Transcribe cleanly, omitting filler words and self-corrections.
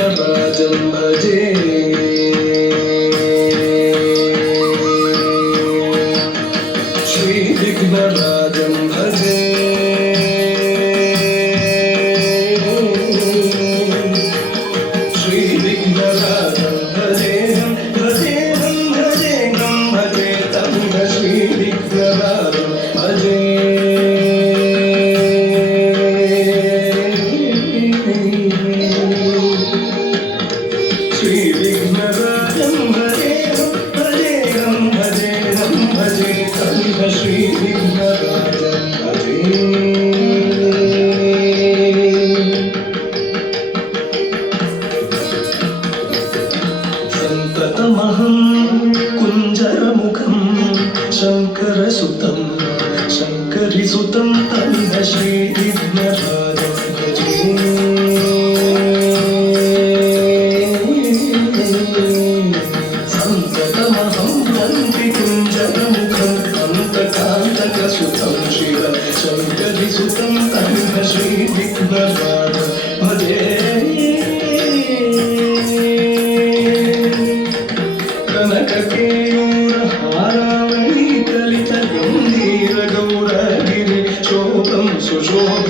श्रीविघ्नराजं भजे श्रीविघ्नराजं भजे श्रीविघ्नराजं भजेहं भजेहं भजेहं भजे तं श्रीविघ्नराजं भजे श्रीविघ्नराजं भजेहं भजेहं भजेहं भजे तं श्रीविघ्नराजं भजे सन्ततमहं कुञ्जरमुखं शङ्करसुतं शङ्करिसुतं तं श्रीविघ्नराजं भजे सन्ततमहं वन्दिकुञ्जरमुखम् अन्तकान्तकसुतं शिव शङ्करिसुतं तं श्रीविघ्नराजं भजे कनककेयूरहारावळी कलितगम्भीरगौरगिरि शोभं सुशोभं